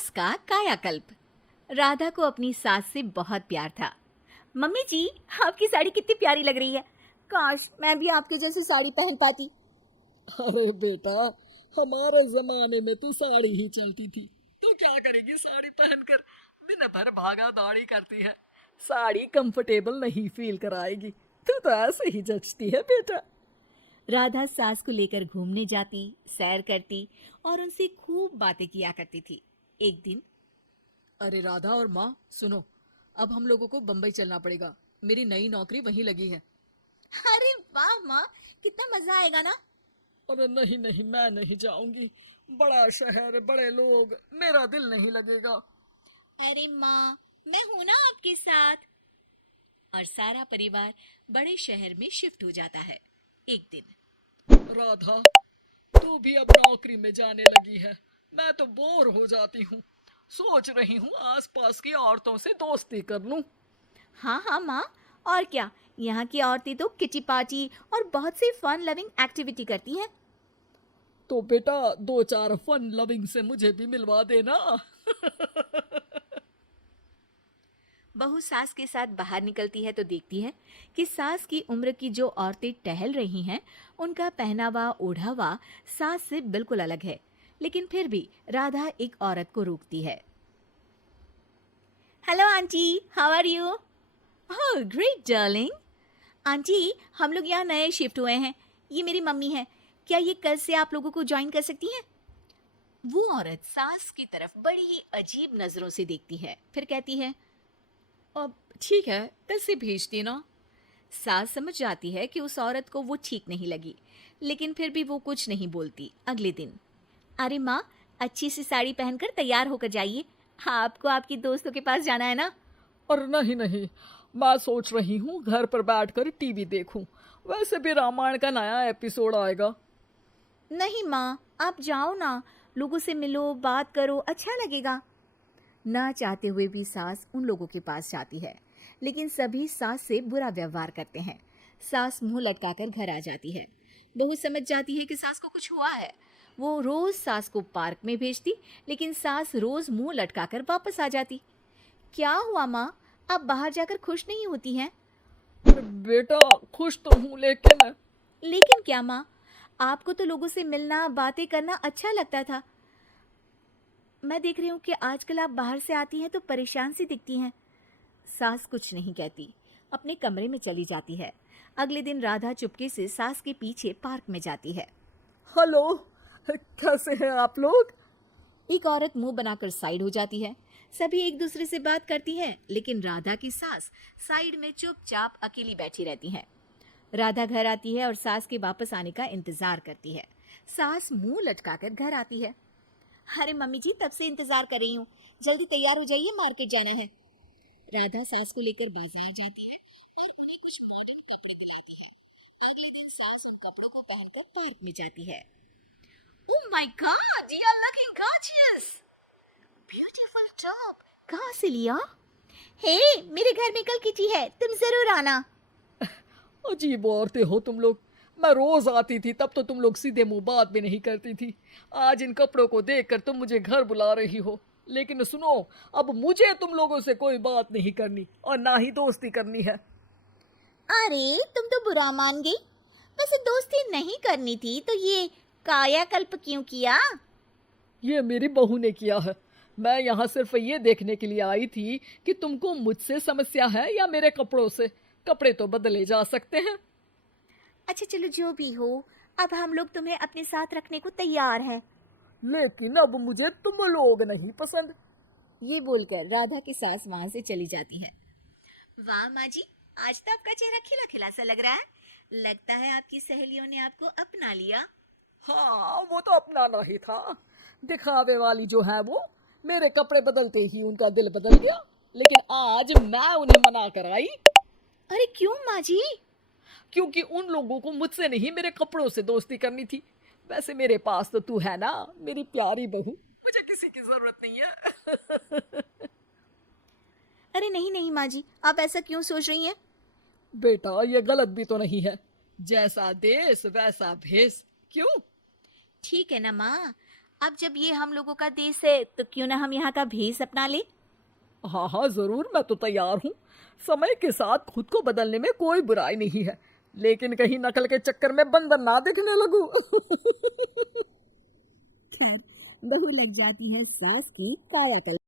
सास का कायाकल्प। राधा को अपनी सास से बहुत प्यार था। मम्मी जी, आपकी साड़ी कितनी प्यारी लग रही है। काश मैं भी आपके जैसी साड़ी पहन पाती। अरे बेटा, हमारे जमाने में तो साड़ी ही चलती थी। तू क्या करेगी साड़ी पहनकर? दिन भर भागा दौड़ी करती है। साड़ी कंफर्टेबल नहीं फील कराएगी। तू तो ऐसे ही जचती है बेटा। राधा सास को लेकर घूमने जाती, सैर करती और उनसे खूब बातें किया करती थी। एक दिन, अरे राधा और माँ सुनो, अब हम लोगों को बम्बई चलना पड़ेगा। मेरी नई नौकरी वहीं लगी है। अरे वाह माँ, कितना मजा आएगा ना। अरे नहीं नहीं, मैं नहीं जाऊंगी। बड़ा शहर, बड़े लोग, मेरा दिल नहीं लगेगा। अरे माँ, मैं हूं ना आपके साथ। और सारा परिवार बड़े शहर में शिफ्ट हो जाता है। एक दिन, राधा, तू भी अब नौकरी में जाने लगी है। मैं तो बोर हो जाती हूँ। सोच रही हूँ आसपास की औरतों से दोस्ती कर लूं। हाँ हाँ माँ, और क्या, यहाँ की औरतें तो किची पार्टी और बहुत सी फन लविंग एक्टिविटी करती हैं। तो बेटा, दो चार फन लविंग से मुझे भी मिलवा देना। बहू सास के साथ बाहर निकलती है तो देखती है कि सास की उम्र की जो औरतें टहल रही हैं, उनका पहनावा ओढ़ावा सास से बिल्कुल अलग है। लेकिन फिर भी राधा एक औरत को रोकती है। Hello aunty, how are you? Oh great darling. Aunty, हम लोग यहाँ नए शिफ्ट हुए हैं। ये मेरी मम्मी है। क्या ये कल से आप लोगों को ज्वाइन कर सकती हैं? वो औरत सास की तरफ बड़ी ही अजीब नजरों से देखती है, फिर कहती है, अब ठीक है, कैसे भेज देना। सास समझ जाती है कि उस औरत को वो ठीक नहीं लगी, लेकिन फिर भी वो कुछ नहीं बोलती। अगले दिन, अरे माँ, अच्छी सी साड़ी पहनकर तैयार होकर जाइए। आपको आपकी दोस्तों के पास जाना है ना। और नहीं नहीं, मैं सोच रही हूँ घर पर बैठकर टीवी देखूं। वैसे भी रामायण का नया एपिसोड आएगा। नहीं माँ, आप जाओ ना, लोगों से मिलो, बात करो, अच्छा लगेगा। ना चाहते हुए भी सास उन लोगों के पास जाती है, लेकिन सभी सास से बुरा व्यवहार करते हैं। सास मुंह लटकाकर घर आ जाती है। बहू समझ जाती है कि सास को कुछ हुआ है। वो रोज सास को पार्क में भेजती, लेकिन सास रोज मुंह लटकाकर वापस आ जाती। क्या हुआ माँ, आप बाहर जाकर खुश नहीं होती हैं? अरे बेटा, खुश तो हूँ लेकिन। लेकिन क्या माँ, आपको तो लोगों से मिलना, बातें करना अच्छा लगता था। मैं देख रही हूँ कि आजकल आप बाहर से आती हैं तो परेशान सी दिखती हैं। सास कुछ नहीं कहती, अपने कमरे में चली जाती है। अगले दिन राधा चुपके से सास के पीछे पार्क में जाती है। हेलो, कैसे हैं आप लोग? एक औरत मुंह बनाकर साइड हो जाती है। सभी एक दूसरे से बात करती हैं, लेकिन राधा की सास साइड में चुपचाप अकेली बैठी रहती है। राधा घर आती है और सास के वापस आने का इंतजार करती है। सास मुंह लटकाकर घर आती है। अरे मम्मी जी, तब से इंतजार कर रही हूँ, जल्दी तैयार हो जाइए, मार्केट जाना है। राधा सास को लेकर बाजार जाती है और उन्हें कुछ मॉडर्न कपड़े दिलाती है। अगले दिन सास उन कपड़ों को पहनकर पार्क में जाती है। Oh my God, you are looking gorgeous. Beautiful top. कहाँ से लिया? हे, मेरे घर में कल किटी है, तुम जरूर आना। अजीब औरतें हो तुम लोग। मैं रोज आती थी तब तो तुम लोग सीधे मुंह बात भी नहीं करती थी। आज इन कपड़ों को देखकर तुम मुझे घर बुला रही हो। लेकिन सुनो, अब मुझे तुम लोगों से कोई बात नहीं करनी और ना ही दोस्ती करनी है। अरे तुम तो बुरा मान गई। वैसे दोस्ती नहीं करनी थी तो ये कायाकल्प क्यों किया? ये मेरी बहू ने किया है। मैं यहाँ सिर्फ ये देखने के लिए आई थी कि तुमको मुझसे समस्या है या मेरे कपड़ों से। कपड़े तो बदले जा सकते हैं। अच्छा चलो, जो भी हो, अब हम लोग तुम्हें अपने साथ रखने को तैयार हैं। लेकिन अब मुझे तुम लोग नहीं पसंद। ये बोलकर राधा की सास वहां से चली जाती है। वाह माँ जी, आज तो आपका चेहरा खिला खिला सा लग रहा है। लगता है आपकी सहेलियों ने आपको अपना लिया। हाँ, वो तो अपनाना ही था। दिखावे वाली जो है वो, मेरे कपड़े बदलते ही उनका दिल बदल गया। लेकिन आज मैं उन्हें मना कर आई, अरे क्यों माँ जी? क्योंकि उन लोगों को मुझसे नहीं मेरे कपड़ों से दोस्ती करनी थी। वैसे मेरे पास तो तू है ना, मेरी प्यारी बहू। मुझे किसी की जरूरत नहीं है। अरे नहीं नहीं माँ जी, आप ऐसा क्यों सोच रही हैं? बेटा, ये गलत भी तो नहीं है। जैसा देश वैसा भेष। क्यों? ठीक है ना माँ, अब जब ये हम लोगों का देश है तो क्यों ना हम यहाँ का भेष अपना ले। हाँ हाँ जरूर, मैं तो तैयार हूँ। समय के साथ खुद को बदलने में कोई बुराई नहीं है, लेकिन कहीं नकल के चक्कर में बंदर ना दिखने लगूं। बहू लग जाती है सास की कायाकल्प।